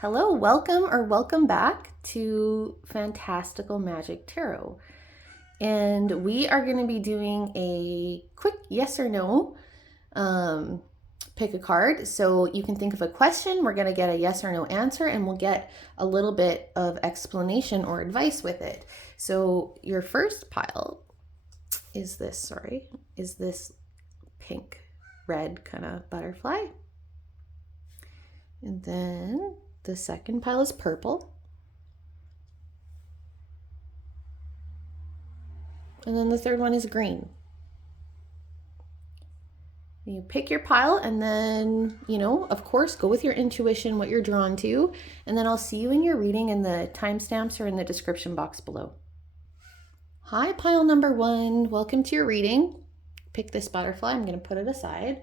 Hello, welcome or welcome back to Fantastical Magic Tarot. And we are going to be doing a quick yes or no pick a card. So you can think of a question, we're going to get a yes or no answer, and we'll get a little bit of explanation or advice with it. So your first pile is this pink red kind of butterfly. And then the second pile is purple. And then the third one is green. You pick your pile and then, of course, go with your intuition, what you're drawn to. And then I'll see you in your reading, and the timestamps are in the description box below. Hi, pile number 1. Welcome to your reading. Pick this butterfly. I'm going to put it aside.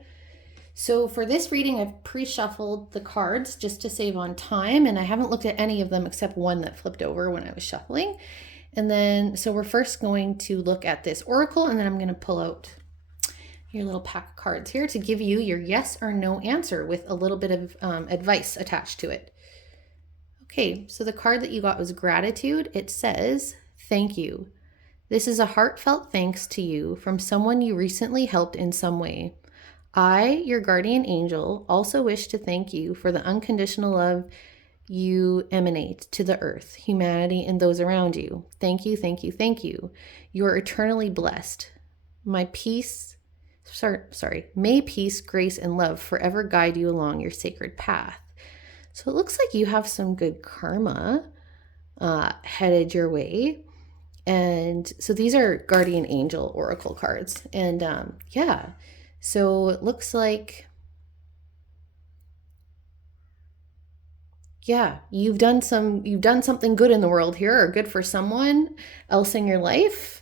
So for this reading, I've pre-shuffled the cards just to save on time, and I haven't looked at any of them except one that flipped over when I was shuffling. And then, so we're first going to look at this oracle, and then I'm going to pull out your little pack of cards here to give you your yes or no answer with a little bit of advice attached to it. Okay, so the card that you got was gratitude. It says, thank you. This is a heartfelt thanks to you from someone you recently helped in some way. I, your guardian angel, also wish to thank you for the unconditional love you emanate to the earth, humanity, and those around you. Thank you, thank you, thank you. You are eternally blessed. May peace, grace, and love forever guide you along your sacred path. So it looks like you have some good karma headed your way. And so these are guardian angel oracle cards. And so it looks like, you've done something good in the world here, or good for someone else in your life,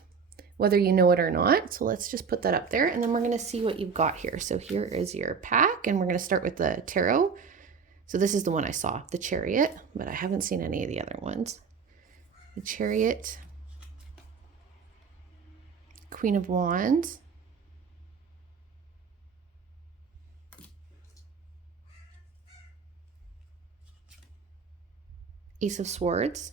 whether you know it or not. So let's just put that up there, and then we're going to see what you've got here. So here is your pack, and we're going to start with the tarot. So this is the one I saw, the Chariot, but I haven't seen any of the other ones. The Chariot, Queen of Wands, Ace of Swords,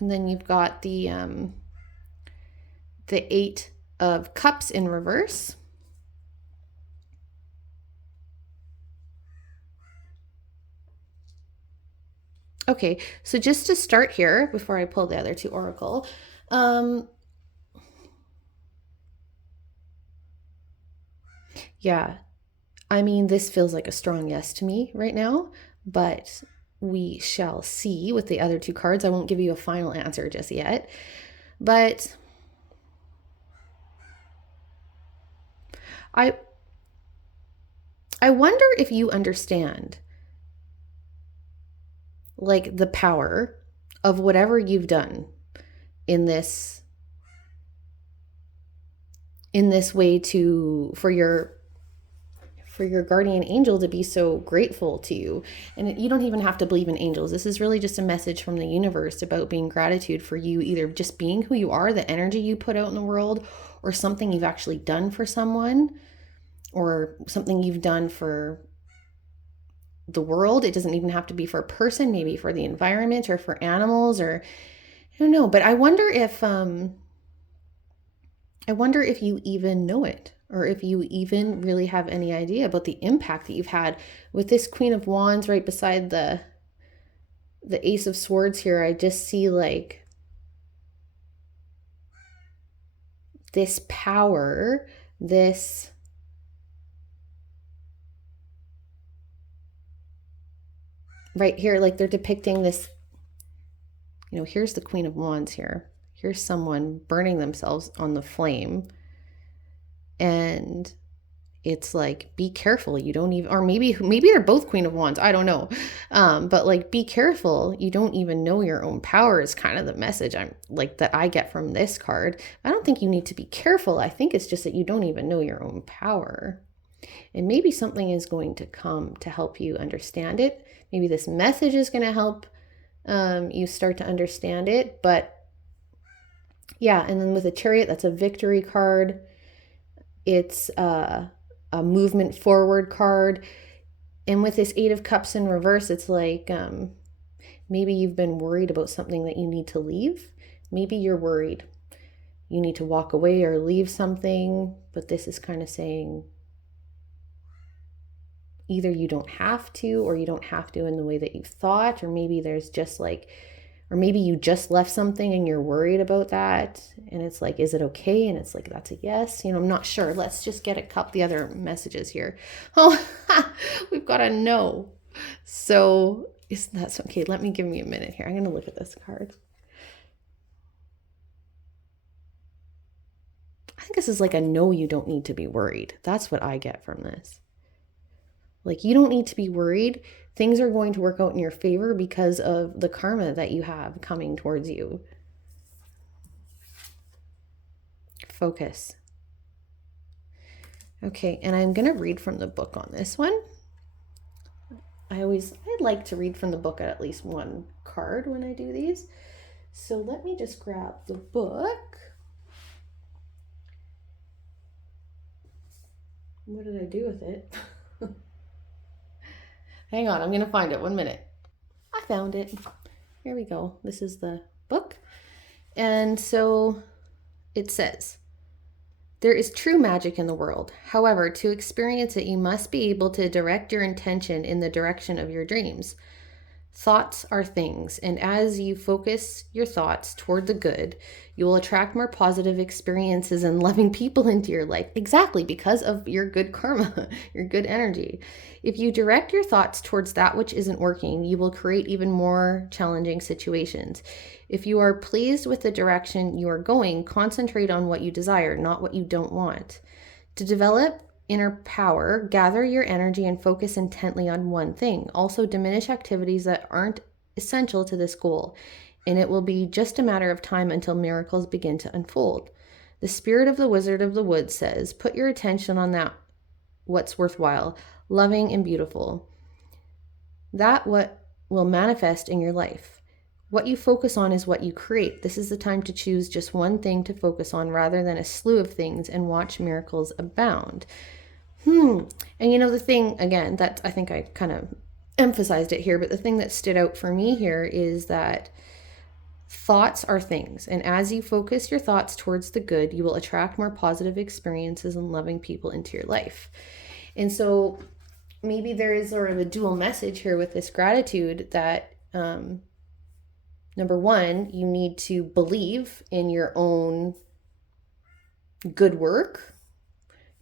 and then you've got the Eight of Cups in reverse, okay, so just to start here, before I pull the other two oracle, I mean, this feels like a strong yes to me right now, but we shall see with the other two cards. I won't give you a final answer just yet, but I wonder if you understand, like, the power of whatever you've done in this way for your guardian angel to be so grateful to you. And you don't even have to believe in angels. This is really just a message from the universe about being gratitude for you, either just being who you are, the energy you put out in the world, or something you've actually done for someone, or something you've done for the world. It doesn't even have to be for a person, maybe for the environment or for animals, or I don't know. But I wonder if you even know it, or if you even really have any idea about the impact that you've had with this Queen of Wands right beside the Ace of Swords here. I just see like this power, this right here, like they're depicting this, here's the Queen of Wands here. Here's someone burning themselves on the flame. And it's like, be careful. You don't even, or maybe they're both Queen of Wands. I don't know. But like, be careful. You don't even know your own power is kind of the message that I get from this card. I don't think you need to be careful. I think it's just that you don't even know your own power. And maybe something is going to come to help you understand it. Maybe this message is going to help you start to understand it. But and then with the Chariot, that's a victory card. It's a movement forward card. And with this Eight of Cups in reverse, it's like maybe you've been worried about something that you need to leave. Maybe you're worried you need to walk away or leave something, but this is kind of saying either you don't have to, or you don't have to in the way that you thought, or maybe there's just like, or maybe you just left something and you're worried about that, and it's like, is it okay? And it's like, that's a yes. I'm not sure. Let's just get the other messages here. Oh, we've got a no. So that's okay. Give me a minute here. I'm going to look at this card. I think this is like a no, you don't need to be worried. That's what I get from this. Like, you don't need to be worried. Things are going to work out in your favor because of the karma that you have coming towards you. Focus. Okay, and I'm going to read from the book on this one. I like to read from the book at least one card when I do these. So let me just grab the book. What did I do with it? Hang on, I'm going to find it. 1 minute. I found it. Here we go. This is the book. And so it says, there is true magic in the world. However, to experience it, you must be able to direct your intention in the direction of your dreams. Thoughts are things, and as you focus your thoughts toward the good, you will attract more positive experiences and loving people into your life. Exactly, because of your good karma, your good energy. If you direct your thoughts towards that which isn't working, you will create even more challenging situations. If you are pleased with the direction you are going, concentrate on what you desire, not what you don't want. To develop inner power, gather your energy and focus intently on one thing. Also, diminish activities that aren't essential to this goal, and it will be just a matter of time until miracles begin to unfold. The spirit of the Wizard of the Woods says, put your attention on that what's worthwhile, loving and beautiful. That what will manifest in your life. What you focus on is what you create. This is the time to choose just one thing to focus on rather than a slew of things and watch miracles abound. And the thing, again, that I think I kind of emphasized it here, but the thing that stood out for me here is that thoughts are things. And as you focus your thoughts towards the good, you will attract more positive experiences and loving people into your life. And so maybe there is sort of a dual message here with this gratitude that, number one, you need to believe in your own good work,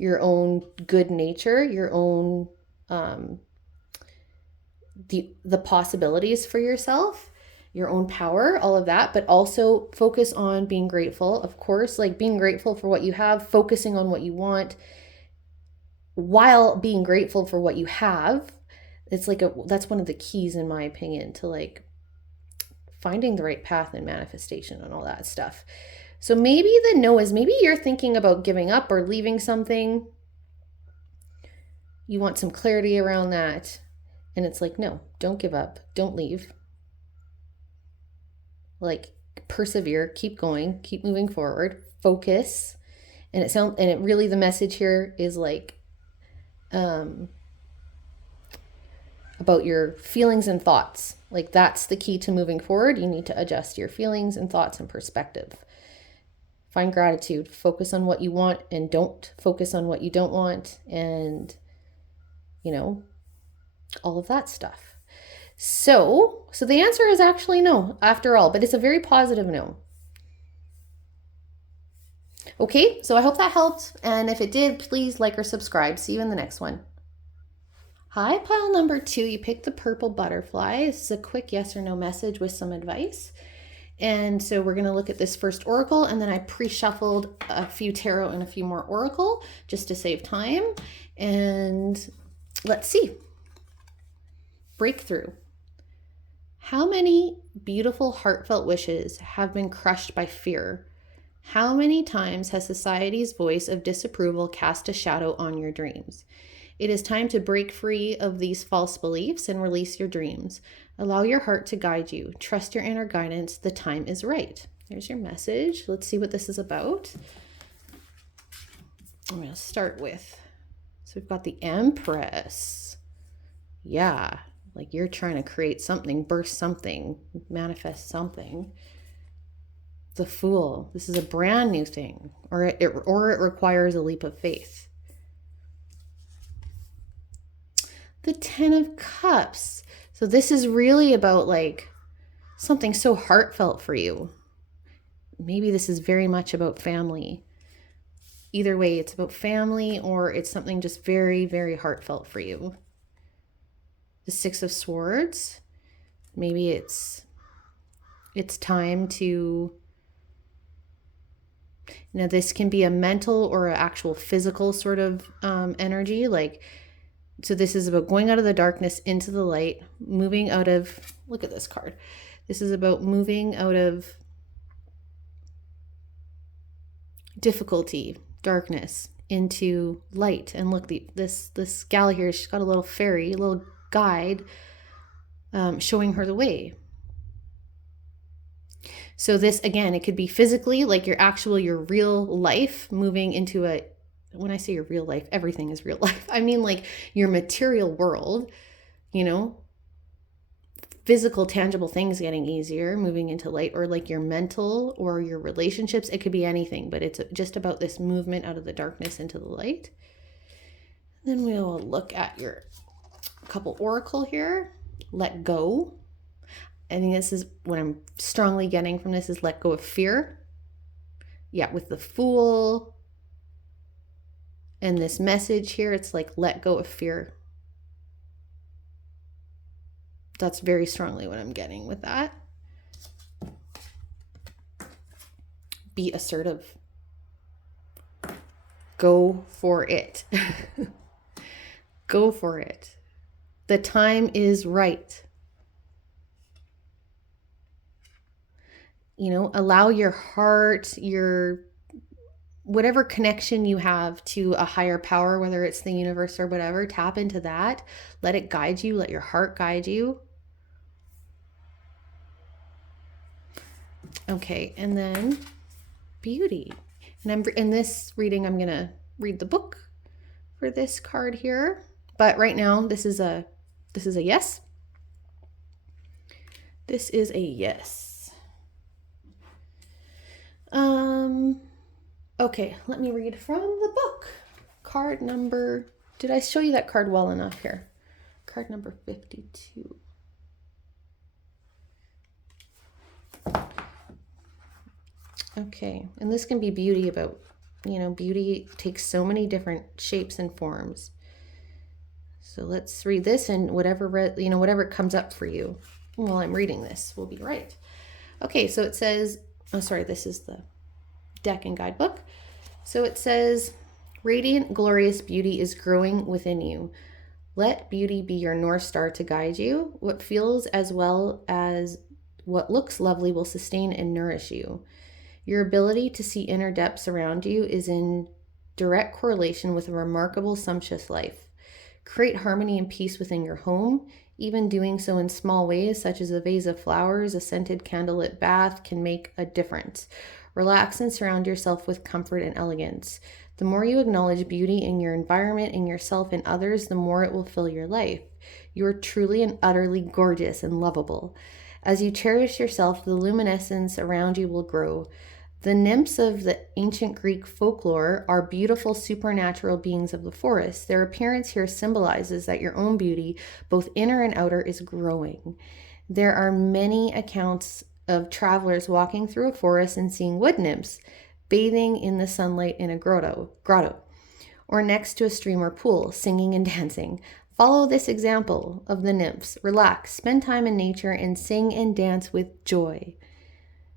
your own good nature, your own the possibilities for yourself, your own power, all of that, but also focus on being grateful, of course, like being grateful for what you have, focusing on what you want while being grateful for what you have. It's like that's one of the keys, in my opinion, to like finding the right path and manifestation and all that stuff. So maybe the no is, maybe you're thinking about giving up or leaving something. You want some clarity around that. And it's like, no, don't give up. Don't leave. Like, persevere, keep going, keep moving forward, focus. And it really, the message here is like, about your feelings and thoughts. Like, that's the key to moving forward. You need to adjust your feelings and thoughts and perspective. Find gratitude, focus on what you want and don't focus on what you don't want, and all of that stuff. So the answer is actually no after all, but it's a very positive no. Okay, so I hope that helped, and if it did, please like or subscribe. See you in the next one. Hi, pile number 2, you picked the purple butterfly. This is a quick yes or no message with some advice. And so we're going to look at this first oracle, and then I pre-shuffled a few tarot and a few more oracle just to save time. And let's see. Breakthrough. How many beautiful, heartfelt wishes have been crushed by fear? How many times has society's voice of disapproval cast a shadow on your dreams? It is time to break free of these false beliefs and release your dreams. Allow your heart to guide you. Trust your inner guidance. The time is right. There's your message. Let's see what this is about. I'm going to start with So we've got the Empress. Yeah, like you're trying to create something, burst something, manifest something. The Fool. This is a brand new thing, or it requires a leap of faith. The Ten of Cups. So this is really about like something so heartfelt for you. Maybe this is very much about family. Either way, it's about family or it's something just very, very heartfelt for you. The Six of Swords. Maybe it's time to, this can be a mental or an actual physical sort of energy. Like, so this is about going out of the darkness into the light, moving out of, look at this card. This is about moving out of difficulty, darkness, into light. And look, this gal here, she's got a little fairy, a little guide showing her the way. So this, again, it could be physically, like your real life moving into a, when I say your real life, everything is real life. I mean like your material world, physical, tangible things getting easier, moving into light, or like your mental or your relationships. It could be anything, but it's just about this movement out of the darkness into the light. Then we'll look at your couple oracle here. Let go. I think this is what I'm strongly getting from this is let go of fear. Yeah, with the Fool and this message here, it's like let go of fear. That's very strongly what I'm getting with that. Be assertive. Go for it. Go for it. The time is right. Allow your heart, your whatever connection you have to a higher power, whether it's the universe or whatever, tap into that. Let it guide you. Let your heart guide you. Okay, and then beauty. And in this reading, I'm going to read the book for this card here. But right now, this is a yes. This is a yes. Okay, let me read from the book. Card number, did I show you that card well enough here? Card number 52. Okay, and this can be beauty about, beauty takes so many different shapes and forms. So let's read this, and whatever comes up for you while I'm reading this will be right. Okay, so it says, this is the deck and guidebook. So it says, radiant, glorious beauty is growing within you. Let beauty be your North Star to guide you. What feels as well as what looks lovely will sustain and nourish you. Your ability to see inner depths around you is in direct correlation with a remarkable, sumptuous life. Create harmony and peace within your home. Even doing so in small ways, such as a vase of flowers, a scented candlelit bath, can make a difference. Relax and surround yourself with comfort and elegance. The more you acknowledge beauty in your environment, in yourself, and others, the more it will fill your life. You are truly and utterly gorgeous and lovable. As you cherish yourself, the luminescence around you will grow. The nymphs of the ancient Greek folklore are beautiful supernatural beings of the forest. Their appearance here symbolizes that your own beauty, both inner and outer, is growing. There are many accounts of travelers walking through a forest and seeing wood nymphs bathing in the sunlight in a grotto, or next to a stream or pool, singing and dancing. Follow this example of the nymphs. Relax, spend time in nature, and sing and dance with joy.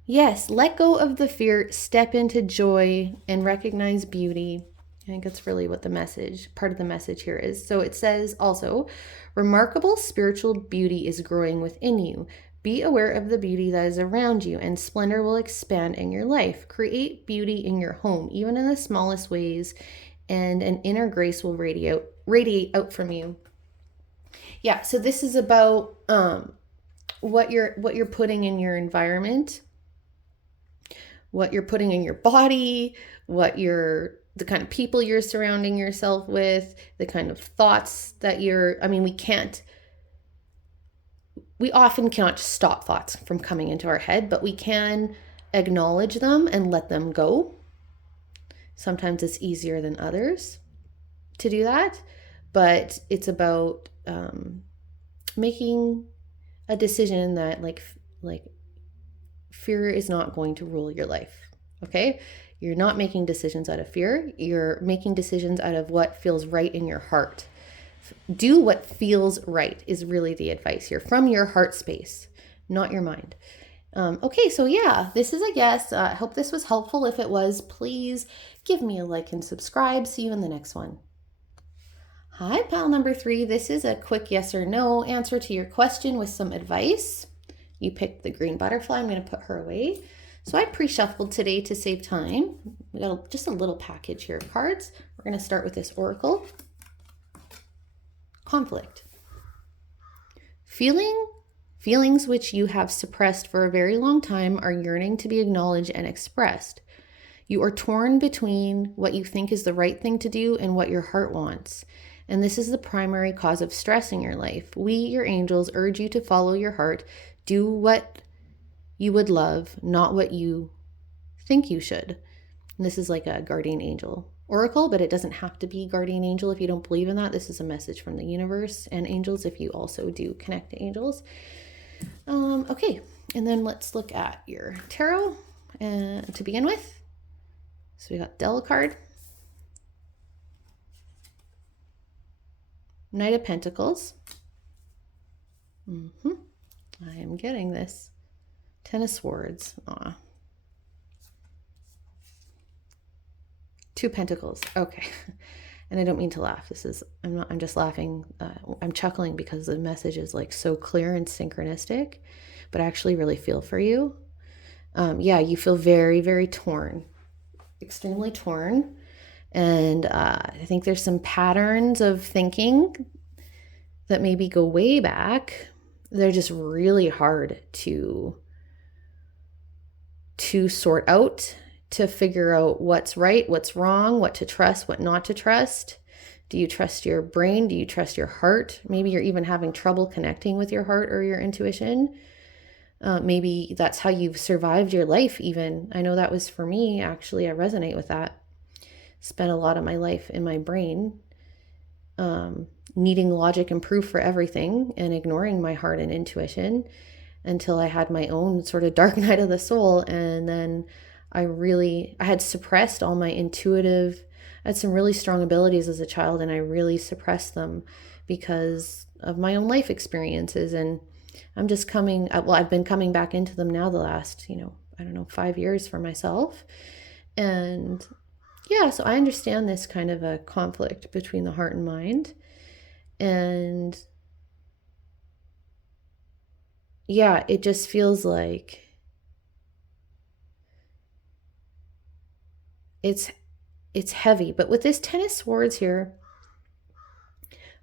Yes, let go of the fear, step into joy, and recognize beauty. I think that's really what part of the message here is. So it says also, remarkable spiritual beauty is growing within you. Be aware of the beauty that is around you, and splendor will expand in your life. Create beauty in your home, even in the smallest ways, and an inner grace will radiate out from you. Yeah, so this is about what you're putting in your environment, what you're putting in your body, what you're the kind of people you're surrounding yourself with, the kind of thoughts that we often cannot stop thoughts from coming into our head, but we can acknowledge them and let them go. Sometimes it's easier than others to do that, but it's about making a decision that like fear is not going to rule your life. Okay? You're not making decisions out of fear. You're making decisions out of what feels right in your heart. Do what feels right is really the advice here, from your heart space, not your mind. Okay, so yeah, this is a guess. I hope this was helpful. If it was, please give me a like and subscribe. See you in the next one. Hi, pile number 3. This is a quick yes or no answer to your question with some advice. You picked the green butterfly. I'm going to put her away. So I pre-shuffled today to save time. We got just a little package here of cards. We're going to start with this oracle. Conflict. Feelings which you have suppressed for a very long time are yearning to be acknowledged and expressed. You are torn between what you think is the right thing to do and what your heart wants. And this is the primary cause of stress in your life. We, your angels, urge you to follow your heart. Do what you would love, not what you think you should. And this is like a guardian angel oracle, but it doesn't have to be guardian angel if you don't believe in that. This is a message from the universe and angels if you also do connect to angels. Okay, and then let's look at your tarot to begin with. So we got Devil card, Knight of Pentacles. I am getting this. Ten of Swords. Aw. Two Pentacles. Okay. And I don't mean to laugh. I'm just laughing. I'm chuckling because the message is like so clear and synchronistic, but I actually really feel for you. Yeah, you feel very, very torn, extremely torn. And I think there's some patterns of thinking that maybe go way back. They're just really hard to sort out, to figure out what's right, what's wrong, what to trust, what not to trust. Do you trust your brain? Do you trust your heart? Maybe you're even having trouble connecting with your heart or your intuition. Maybe that's how you've survived your life even. I know that was for me, actually. I resonate with that. Spent a lot of my life in my brain, needing logic and proof for everything and ignoring my heart and intuition until I had my own sort of dark night of the soul. And then I had suppressed all my I had some really strong abilities as a child, and I really suppressed them because of my own life experiences. And I'm just I've been coming back into them now the last, 5 years for myself. And yeah, so I understand this kind of a conflict between the heart and mind. And yeah, it just feels like it's heavy. But with this Ten of Swords here,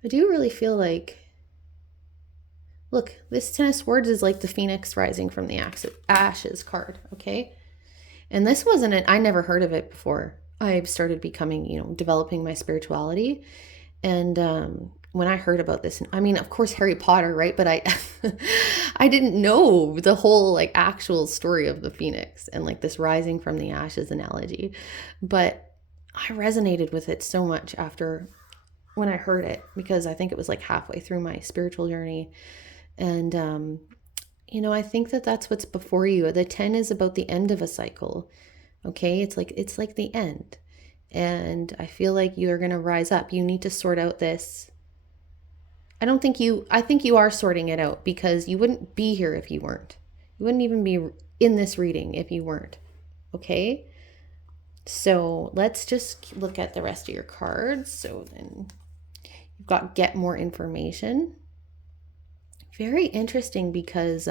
I do really feel like, look, this Ten of Swords is like the phoenix rising from the ashes card, okay? And this I never heard of it before. I've started becoming, developing my spirituality. And when I heard about this, I mean, of course, Harry Potter, right? But I didn't know the whole like actual story of the phoenix and like this rising from the ashes analogy. But I resonated with it so much when I heard it, because I think it was like halfway through my spiritual journey. And, I think that that's what's before you. The 10 is about the end of a cycle. Okay. It's like the end. And I feel like you're going to rise up. You need to sort out this. I think you are sorting it out, because you wouldn't be here if you weren't. You wouldn't even be in this reading if you weren't. Okay. So let's just look at the rest of your cards. So then you've got get more information. Very interesting, because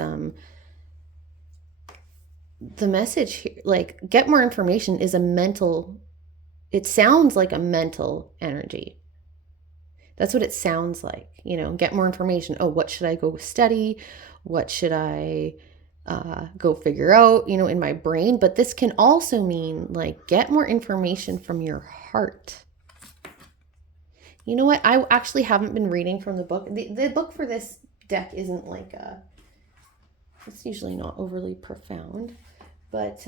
the message here, like get more information, is it sounds like a mental energy. That's what it sounds like, get more information. Oh, what should I go study? What should I go figure out, in my brain. But this can also mean like get more information from your heart. You know what? I actually haven't been reading from the book. The book for this deck isn't like it's usually not overly profound, but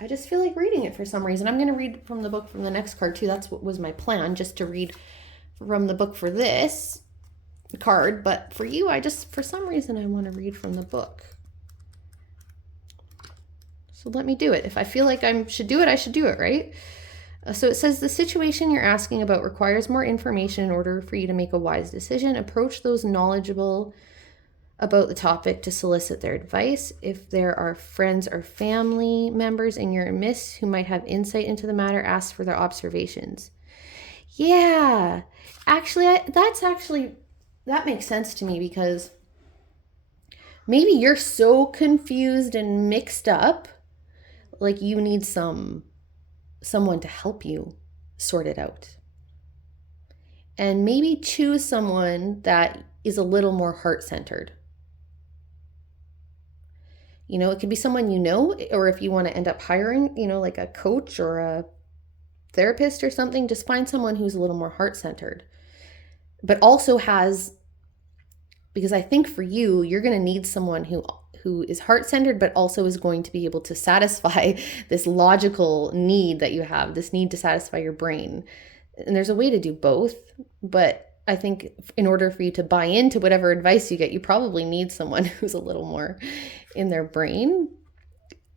I just feel like reading it for some reason. I'm going to read from the book from the next card too. That's what was my plan, just to read from the book for this card. But for you, for some reason, I want to read from the book. So let me do it. If I feel like I should do it, I should do it, right? So it says the situation you're asking about requires more information in order for you to make a wise decision. Approach those knowledgeable about the topic to solicit their advice. If there are friends or family members in your midst who might have insight into the matter, ask for their observations. Yeah, actually, that makes sense to me, because maybe you're so confused and mixed up, like you need someone to help you sort it out. And maybe choose someone that is a little more heart-centered. It could be someone or if you want to end up hiring, like a coach or a therapist or something, just find someone who's a little more heart-centered, but also because I think for you, you're going to need someone who is heart-centered, but also is going to be able to satisfy this logical need that you have, this need to satisfy your brain. And there's a way to do both, but I think in order for you to buy into whatever advice you get, you probably need someone who's a little more in their brain,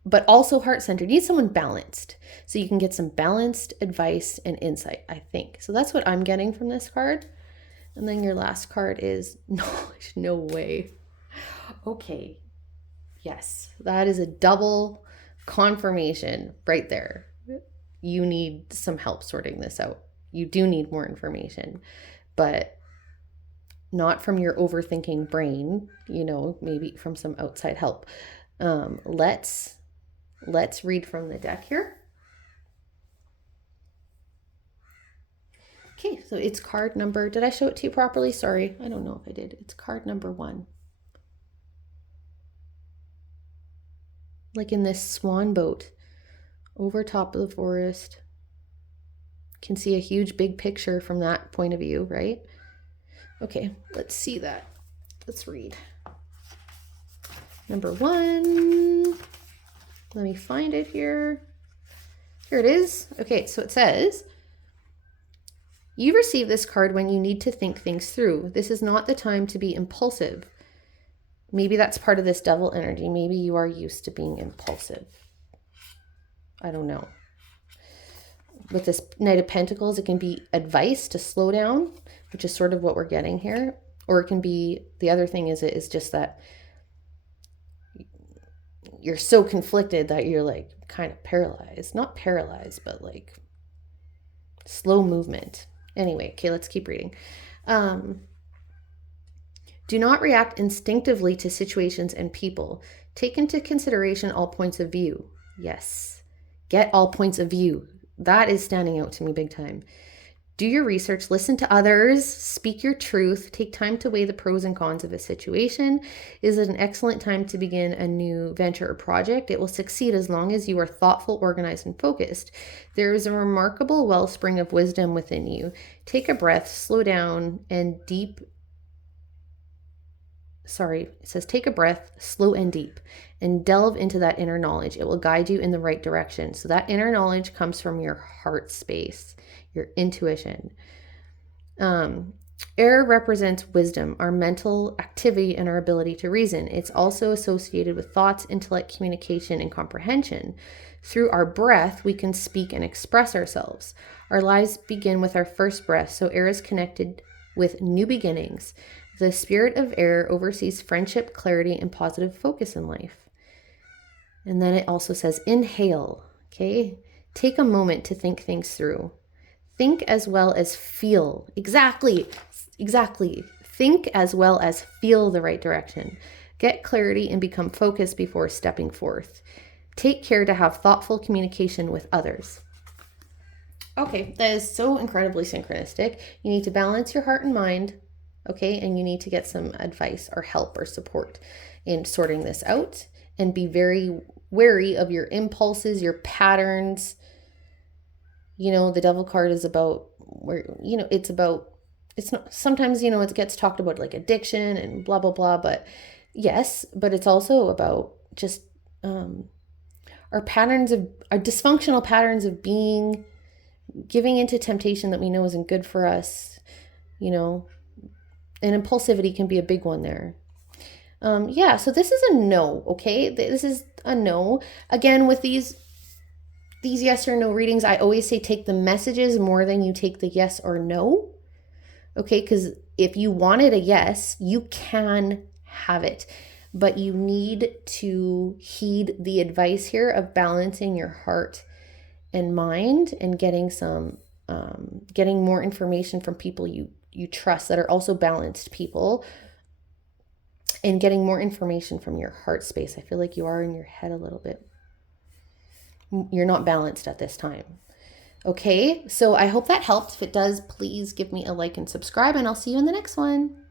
but also heart-centered. You need someone balanced, so you can get some balanced advice and insight, I think. So that's what I'm getting from this card. And then your last card is knowledge. No way. Okay. Yes, that is a double confirmation right there. You need some help sorting this out. You do need more information, but not from your overthinking brain, maybe from some outside help. Let's read from the deck here. Okay, so it's card number, did I show it to you properly? Sorry, I don't know if I did. It's card number 1. Like in this swan boat over top of the forest. Can see a huge big picture from that point of view, right? Okay, let's see that. Let's read. Number 1. Let me find it here. Here it is. Okay, so it says, you receive this card when you need to think things through. This is not the time to be impulsive. Maybe that's part of this devil energy. Maybe you are used to being impulsive. I don't know. With this Knight of Pentacles, it can be advice to slow down, which is sort of what we're getting here. Or it can be, the other thing is just that you're so conflicted that you're like kind of paralyzed. Not paralyzed, but like slow movement. Anyway, okay, let's keep reading. Do not react instinctively to situations and people. Take into consideration all points of view. Yes. Get all points of view. That is standing out to me big time. Do your research, listen to others, speak your truth, take time to weigh the pros and cons of a situation. Is it an excellent time to begin a new venture or project? It will succeed as long as you are thoughtful, organized, and focused. There is a remarkable wellspring of wisdom within you. Take a breath, slow down, and take a breath, slow and deep, and delve into that inner knowledge. It will guide you in the right direction. So that inner knowledge comes from your heart space, your intuition. Air represents wisdom, our mental activity, and our ability to reason. It's also associated with thoughts, intellect, communication, and comprehension. Through our breath, we can speak and express ourselves. Our lives begin with our first breath, so air is connected with new beginnings. The spirit of air oversees friendship, clarity, and positive focus in life. And then it also says, inhale, okay? Take a moment to think things through. Think as well as feel. Exactly. Think as well as feel the right direction. Get clarity and become focused before stepping forth. Take care to have thoughtful communication with others. Okay, that is so incredibly synchronistic. You need to balance your heart and mind. okay? And you need to get some advice or help or support in sorting this out, and be very wary of your impulses, your patterns. The devil card is about where, it's not, sometimes, it gets talked about like addiction and blah, blah, blah, but yes, but it's also about just our dysfunctional patterns of giving into temptation that we know isn't good for us, and impulsivity can be a big one there. So this is a no, okay? This is a no. Again, with these yes or no readings, I always say take the messages more than you take the yes or no, okay? Because if you wanted a yes, you can have it, but you need to heed the advice here of balancing your heart and mind, and getting more information from people you trust that are also balanced people, and getting more information from your heart space. I feel like you are in your head a little bit. You're not balanced at this time. Okay, so I hope that helped. If it does, please give me a like and subscribe, and I'll see you in the next one.